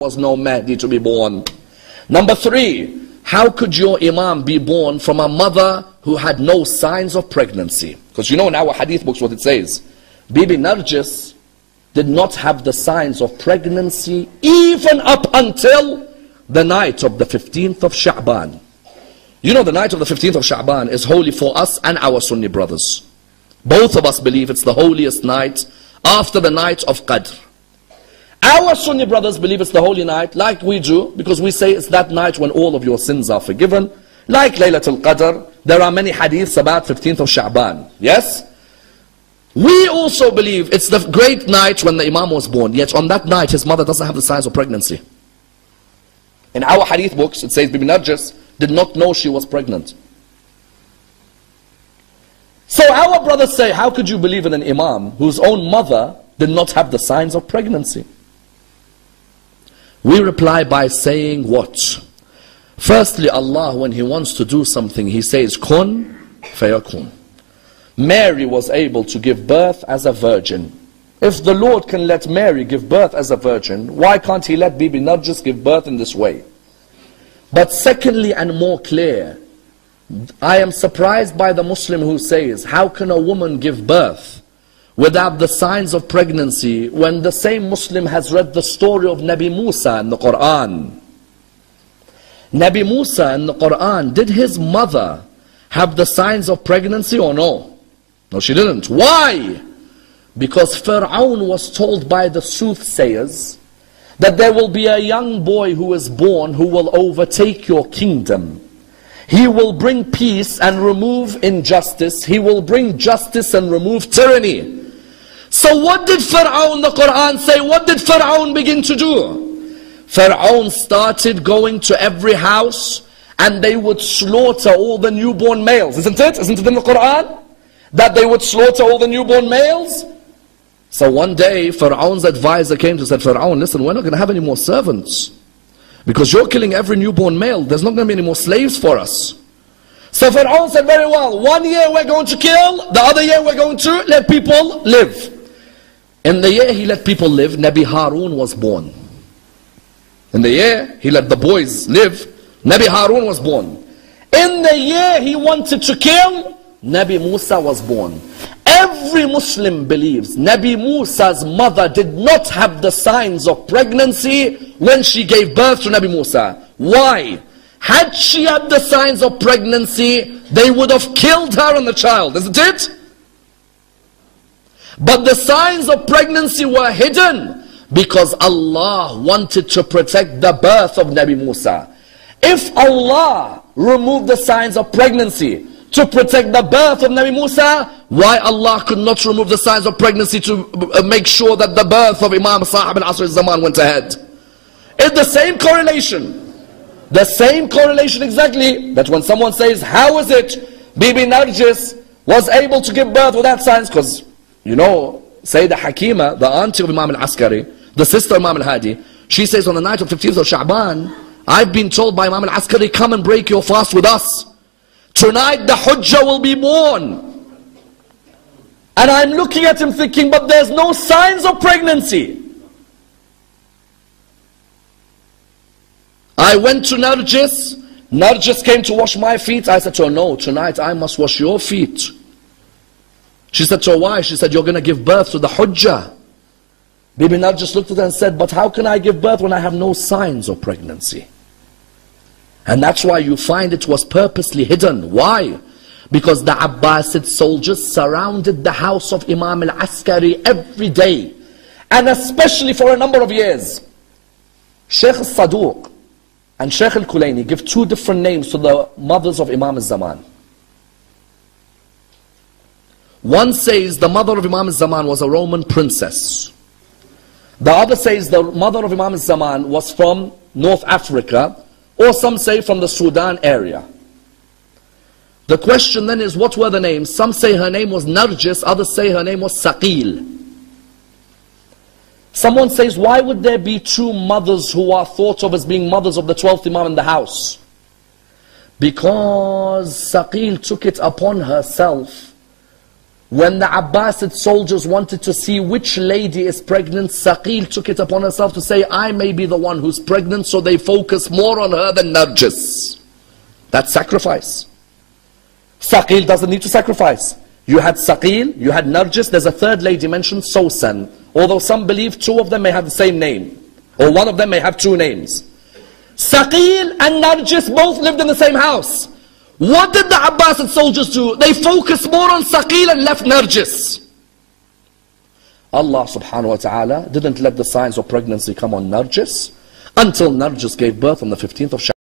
was no Mahdi to be born. Number 3, how could your Imam be born from a mother who had no signs of pregnancy? Because you know in our hadith books what it says. Bibi Narjis did not have the signs of pregnancy even up until the night of the 15th of Sha'ban. You know the night of the 15th of Sha'ban is holy for us and our Sunni brothers. Both of us believe it's the holiest night after the night of Qadr. Our Sunni brothers believe it's the holy night like we do, because we say it's that night when all of your sins are forgiven. Like Laylatul Qadr, there are many hadiths about 15th of Sha'ban. Yes? We also believe it's the great night when the Imam was born, yet on that night his mother doesn't have the signs of pregnancy. In our hadith books it says Bibi Narjis did not know she was pregnant. So our brothers say, how could you believe in an Imam whose own mother did not have the signs of pregnancy? We reply by saying what? Firstly, Allah, when He wants to do something, He says, Kun fayakun. Mary was able to give birth as a virgin. If the Lord can let Mary give birth as a virgin, why can't He let Bibi Narjis give birth in this way? But secondly and more clear, I am surprised by the Muslim who says, how can a woman give birth without the signs of pregnancy, when the same Muslim has read the story of Nabi Musa in the Quran? Nabi Musa in the Quran, did his mother have the signs of pregnancy or no? No, she didn't. Why? Because Fir'aun was told by the soothsayers that there will be a young boy who is born who will overtake your kingdom. He will bring peace and remove injustice. He will bring justice and remove tyranny. So what did Fir'aun, the Quran say, what did Fir'aun begin to do? Fir'aun started going to every house and they would slaughter all the newborn males. Isn't it? Isn't it in the Quran? That they would slaughter all the newborn males? So one day Fir'aun's advisor came to said, Fir'aun, listen, we're not going to have any more servants. Because you're killing every newborn male. There's not going to be any more slaves for us. So Fir'aun said, very well, 1 year we're going to kill, the other year we're going to let people live. In the year he let people live, Nabi Harun was born. In the year he let the boys live, Nabi Harun was born. In the year he wanted to kill, Nabi Musa was born. Every Muslim believes Nabi Musa's mother did not have the signs of pregnancy when she gave birth to Nabi Musa. Why? Had she had the signs of pregnancy, they would have killed her and the child, isn't it? But the signs of pregnancy were hidden because Allah wanted to protect the birth of Nabi Musa. If Allah removed the signs of pregnancy to protect the birth of Nabi Musa, why Allah could not remove the signs of pregnancy to make sure that the birth of Imam Sahib al-Asr al-Zaman went ahead? It's the same correlation. The same correlation exactly, that when someone says, how is it Bibi Narjis was able to give birth without signs? Because, you know, Sayyidah Hakima, the auntie of Imam al-Askari, the sister of Imam al-Hadi, she says on the night of 15th of Sha'ban, I've been told by Imam al-Askari, come and break your fast with us. Tonight the Hujjah will be born. And I'm looking at him thinking, but there's no signs of pregnancy. I went to Narjis. Narjis came to wash my feet. I said to her, no, tonight I must wash your feet. She said to her, why? She said, you're going to give birth to the Hujjah. Bibi Narjis looked at her and said, but how can I give birth when I have no signs of pregnancy? And that's why you find it was purposely hidden. Why? Because the Abbasid soldiers surrounded the house of Imam al-Askari every day. And especially for a number of years. Sheikh al-Saduq and Sheikh al-Kulayni give two different names to the mothers of Imam al-Zaman. One says the mother of Imam al-Zaman was a Roman princess. The other says the mother of Imam al-Zaman was from North Africa, or some say from the Sudan area. The question then is, what were the names? Some say her name was Narjis, others say her name was Saqil. Someone says, why would there be two mothers who are thought of as being mothers of the 12th Imam in the house? Because Saqil took it upon herself When the Abbasid soldiers wanted to see which lady is pregnant, Saqil took it upon herself to say, I may be the one who's pregnant, so they focus more on her than Narjis. That's sacrifice. Saqil doesn't need to sacrifice. You had Saqil, you had Narjis, there's a third lady mentioned, Sosan. Although some believe two of them may have the same name, or one of them may have two names. Saqil and Narjis both lived in the same house. What did the Abbasid soldiers do? They focused more on Saqil and left Narjis. Allah subhanahu wa ta'ala didn't let the signs of pregnancy come on Narjis until Narjis gave birth on the 15th of Shawwal.